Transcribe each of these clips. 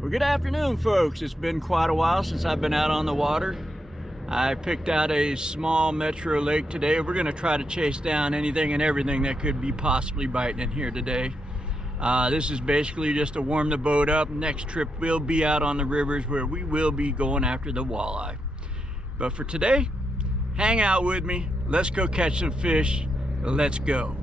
Well, good afternoon, folks. It's been quite a while since I've been out on the water. I picked out a small metro lake today. We're going to try to chase down anything and everything that could be possibly biting in here today. This is basically just to warm the boat up. Next trip we'll be out on the rivers where we will be going after the walleye. But for today, hang out with me. Let's go catch some fish. Let's go.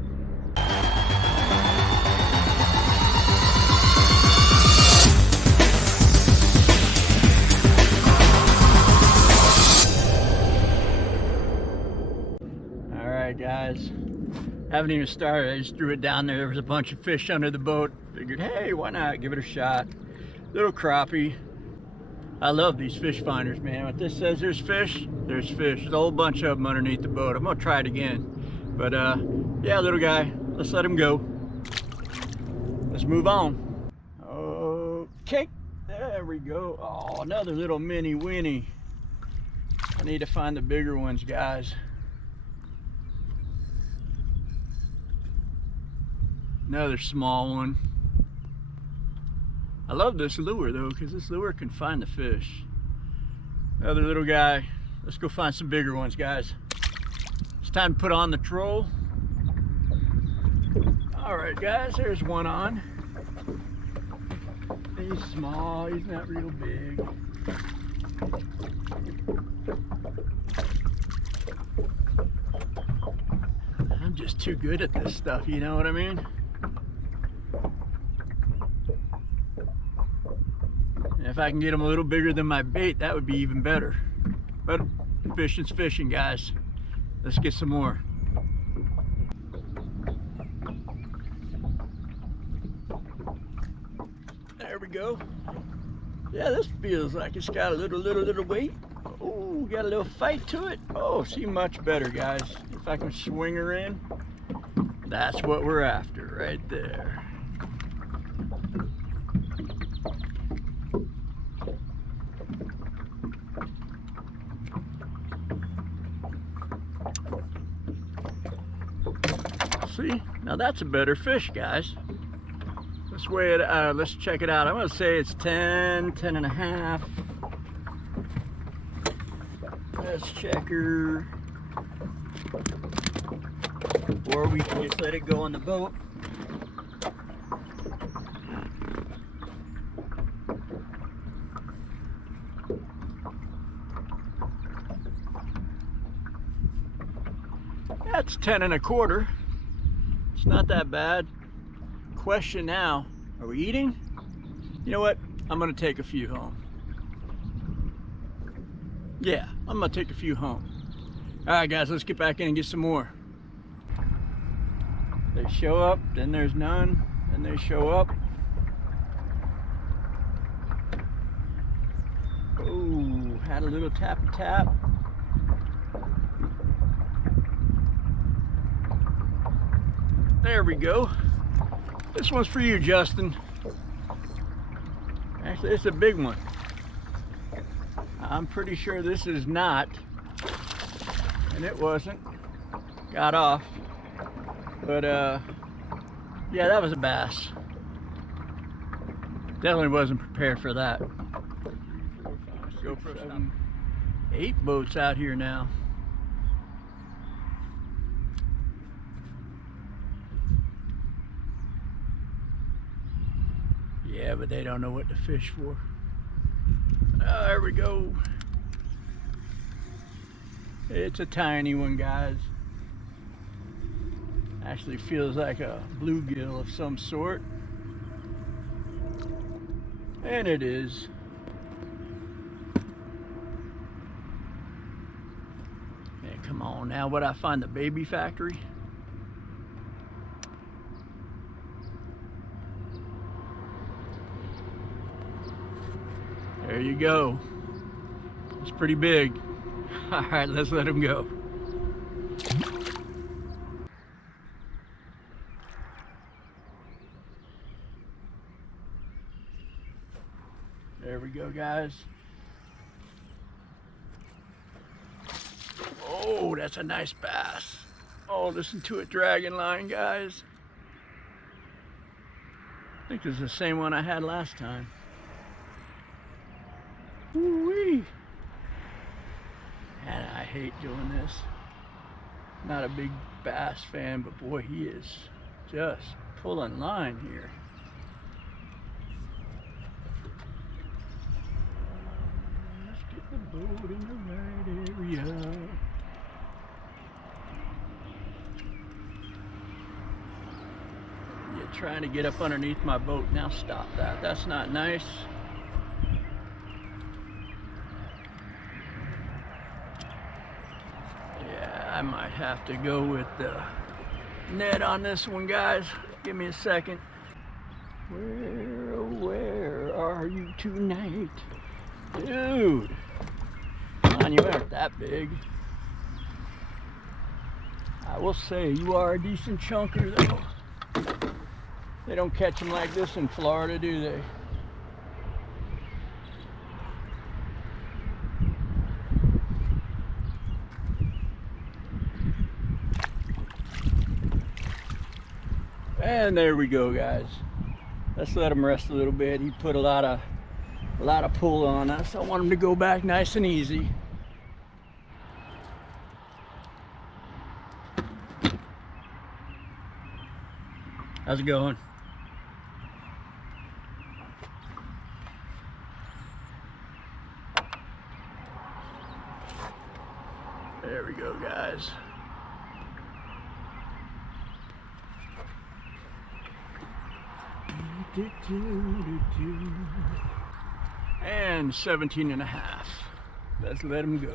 Guys, haven't even started. I just threw it down there. There was a bunch of fish under the boat. Figured, hey, why not give it a shot? Little crappie. I love these fish finders, man. When this says there's fish, there's fish. There's a whole bunch of them underneath the boat. I'm gonna try it again. But yeah, little guy, let's let him go. Let's move on. Okay, there we go. Oh, another little mini winnie. I need to find the bigger ones, guys. Another small one. I love this lure though, because this lure can find the fish. Another little guy. Let's go find some bigger ones, guys. It's time to put on the troll. All right, guys, there's one on. He's small, he's not real big. I'm just too good at this stuff, you know what I mean? If I can get them a little bigger than my bait, that would be even better. But fishing's fishing, guys. Let's get some more. There we go. Yeah, this feels like it's got a little weight. Oh, got a little fight to it. Oh, see, much better, guys. If I can swing her in, that's what we're after right there. See, now that's a better fish, guys. Let's weigh it. Let's check it out. I'm gonna say it's 10 and a half. Let's check her. Or we can just let it go on the boat. That's 10 and a quarter. It's not that bad. Question now, are we eating? You know what? I'm gonna take a few home. Yeah, I'm gonna take a few home. All right, guys, let's get back in and get some more. They show up, then there's none, then they show up. Oh, had a little tappy tap. There we go. This one's for you, Justin. Actually, it's a big one. I'm pretty sure this is not. And it wasn't. Got off. But, yeah, that was a bass. Definitely wasn't prepared for that. GoPro 7, 8 boats out here now. Yeah, but they don't know what to fish for. Oh, there we go. It's a tiny one, guys. Actually feels like a bluegill of some sort. And it is. Hey, come on now, would I find the baby factory? There you go. It's pretty big. All right, let's let him go. There we go, guys. Oh, that's a nice bass. Oh, listen to it dragging line, guys. I think it's the same one I had last time. Woo-wee. And I hate doing this. Not a big bass fan, but boy, he is just pulling line here. Let's get the boat in the right area. You're trying to get up underneath my boat. Now stop that. That's not nice. Yeah, I might have to go with the net on this one, guys. Give me a second. Where are you tonight? Dude, come on, you aren't that big. I will say you are a decent chunker though. They don't catch them like this in Florida, do they? And there we go, guys. Let's let him rest a little bit. He put a lot of pull on us. I want him to go back nice and easy. How's it going? There we go, guys. And 17 and a half. Let's let him go.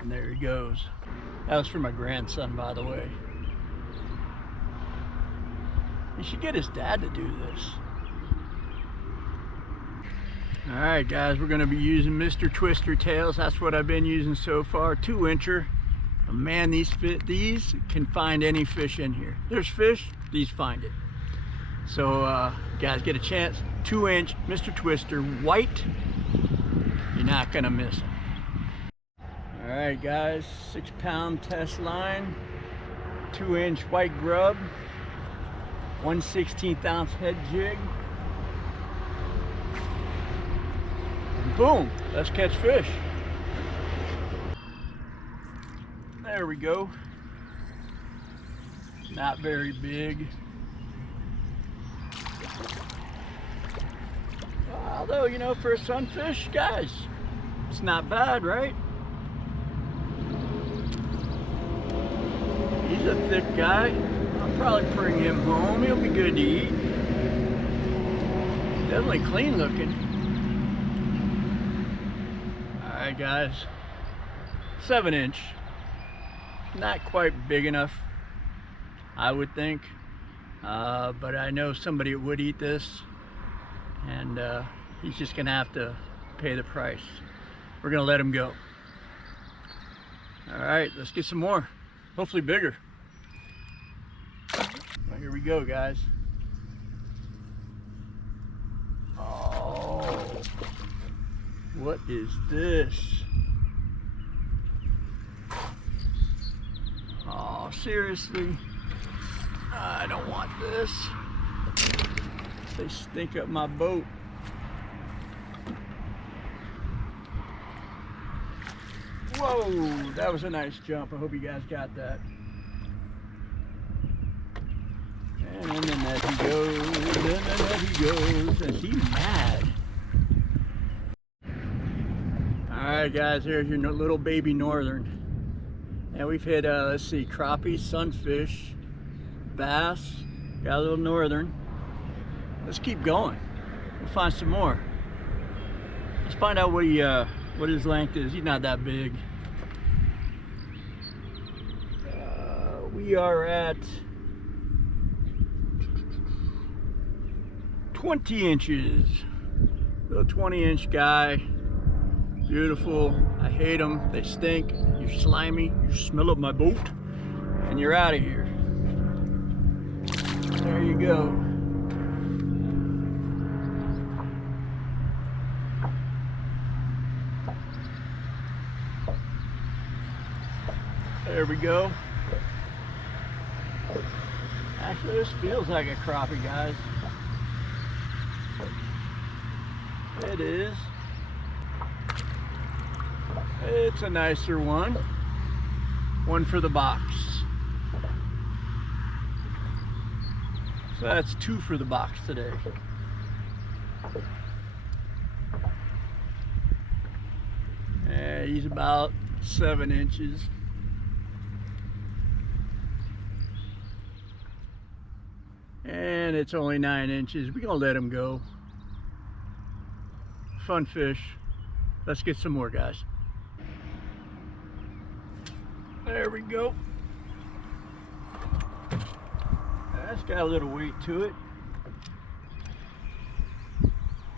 And there he goes. That was for my grandson, by the way. You should get his dad to do this. Alright guys, we're going to be using Mr. Twister tails. That's what I've been using so far. 2-incher. Man, these can find any fish in here. There's fish, these find it. So guys, get a chance. 2-inch Mr. Twister, white. You're not going to miss them. Alright guys, 6-pound test line, 2-inch white grub, 1/16 ounce head jig. And boom, let's catch fish. There we go. Not very big. Although, you know, for a sunfish, guys, it's not bad, right? He's a thick guy. I'll probably bring him home. He'll be good to eat. Definitely clean looking. Alright guys, 7-inch. Not quite big enough, I would think, but I know somebody would eat this, and he's just gonna have to pay the price. We're gonna let him go. All right, let's get some more, hopefully bigger. Well, here we go, guys. Oh, what is this? Oh, seriously? I don't want this. They stink up my boat. Whoa, that was a nice jump. I hope you guys got that. And then there he goes, and then there he goes. Is he mad? Alright guys, here's your little baby northern. And we've hit, let's see, crappie, sunfish, bass, got a little northern. Let's keep going. We'll find some more. Let's find out what his length is. He's not that big. We are at 20 inches. Little 20-inch guy. Beautiful. I hate them. They stink. You're slimy. You smell up my boat. And you're out of here. There you go. There we go. Actually, this feels like a crappie, guys. It is. It's a nicer one. One for the box. So that's 2 for the box today. Yeah, he's about 7 inches. And it's only 9 inches. We're gonna let him go. Fun fish. Let's get some more, guys. There we go. That's got a little weight to it.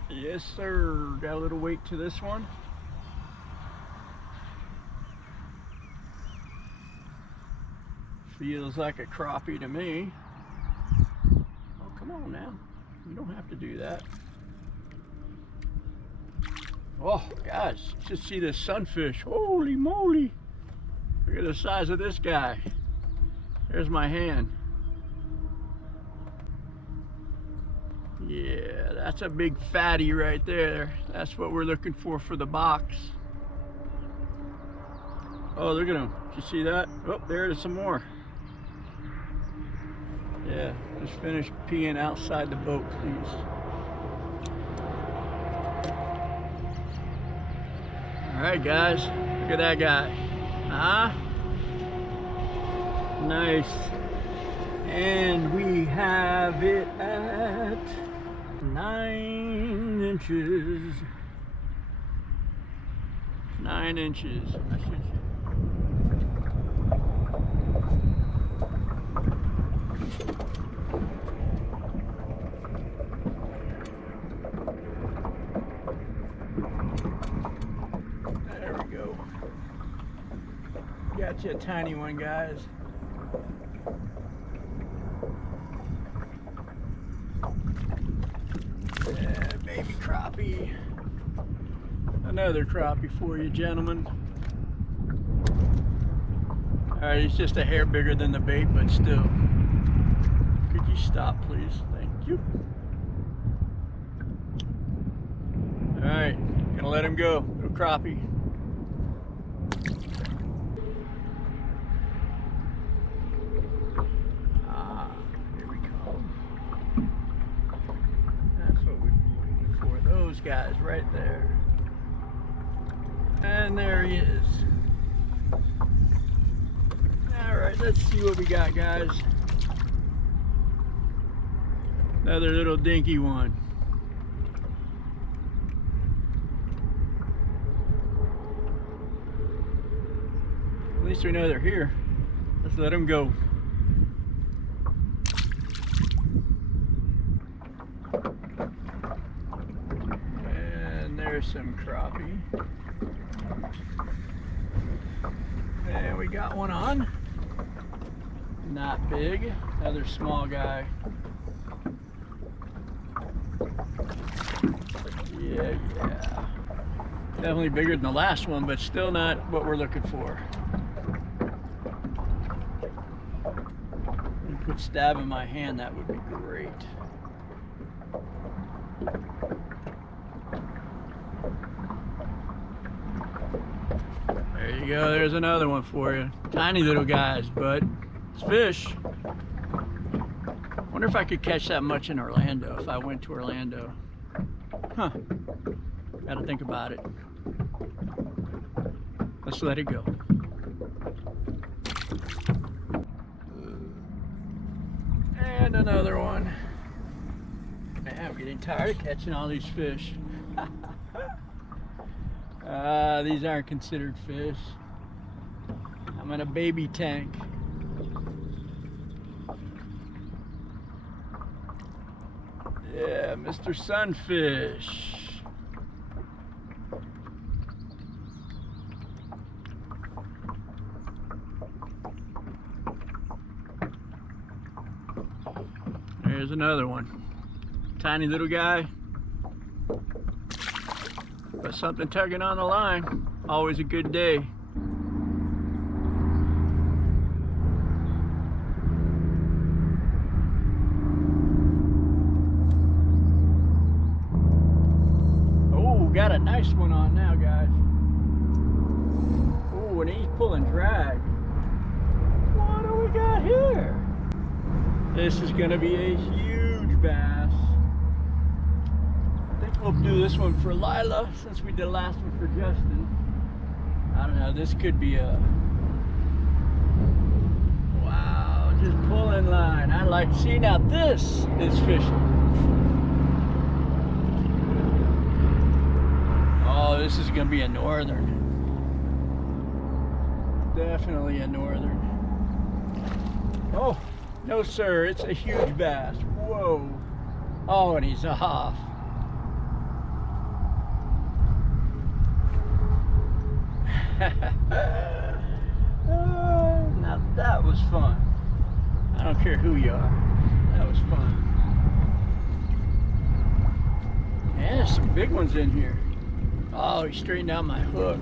Yes, sir. Got a little weight to this one. Feels like a crappie to me. Oh, come on now. You don't have to do that. Oh, guys, just see this sunfish. Holy moly. Look at the size of this guy. There's my hand. Yeah, that's a big fatty right there. That's what we're looking for the box. Oh, look at him. Did you see that? Oh, there's some more. Yeah, just finished peeing outside the boat, please. All right, guys, look at that guy. Huh? Nice. And we have it at 9 inches. 9 inches. There we go. Got you a tiny one, guys. Yeah, baby crappie. Another crappie for you, gentlemen. Alright, he's just a hair bigger than the bait, but still. Could you stop, please? Thank you. Alright, gonna let him go. Little crappie. Ah, here we go. That's what we've been waiting for. Those guys right there. And there he is. Alright, let's see what we got, guys. Another little dinky one. At least we know they're here. Let's let them go. And there's some crappie. And we got one on. Not big. Another small guy. Yeah. Definitely bigger than the last one, but still not what we're looking for. If you could stab in my hand, that would be great. There you go, there's another one for you. Tiny little guys, but it's fish. Wonder if I could catch that much in Orlando if I went to Orlando. Huh. Gotta think about it. Let's let it go. And another one. Man, I'm getting tired of catching all these fish. These aren't considered fish. I'm in a baby tank. Yeah, Mr. Sunfish. There's another one. Tiny little guy. But something tugging on the line. Always a good day. a nice one on now, guys. Ooh, and he's pulling drag. What do we got here? This is gonna be a huge bass. I think we'll do this one for Lila since we did the last one for Justin. I don't know, this could be a... Wow, just pulling line. I like, see, now this is fishing. Oh, this is gonna be a northern. Definitely a northern. Oh, no sir, it's a huge bass. Whoa. Oh, and he's off. Now that was fun. I don't care who you are. That was fun. Yeah, there's some big ones in here. Oh, he straightened out my hook.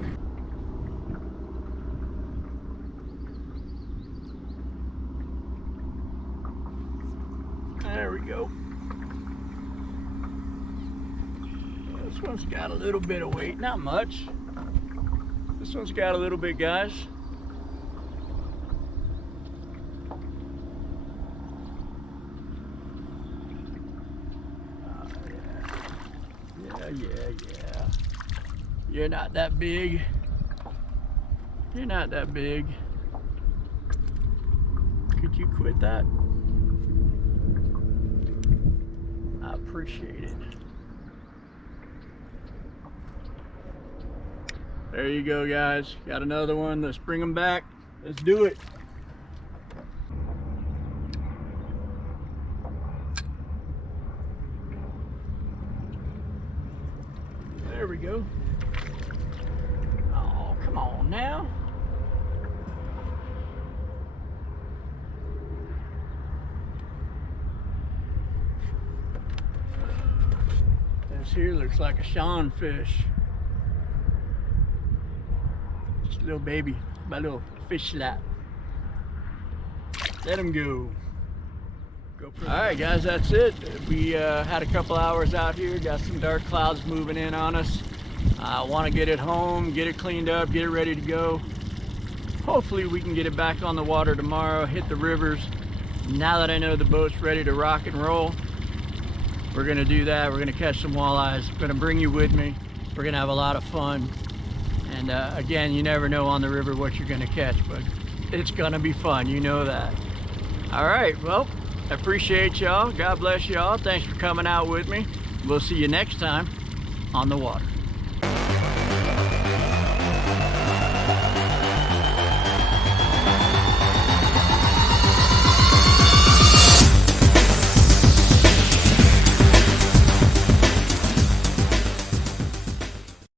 There we go. This one's got a little bit of weight, not much. This one's got a little bit, guys. Yeah. You're not that big. You're not that big. Could you quit that? I appreciate it. There you go, guys. Got another one. Let's bring them back. Let's do it. There we go. Oh, come on now. This here looks like a Sunfish. Just a little baby, my little fish slap. Let him go. All right, guys, that's it. We had a couple hours out here, got some dark clouds moving in on us. I want to get it home, get it cleaned up, get it ready to go. Hopefully we can get it back on the water tomorrow, hit the rivers. Now that I know the boat's ready to rock and roll, we're gonna do that. We're gonna catch some walleyes. I'm gonna bring you with me. We're gonna have a lot of fun. And again, you never know on the river what you're gonna catch, but it's gonna be fun, you know that. All right, well, I appreciate y'all. God bless y'all. Thanks for coming out with me. We'll see you next time on the water.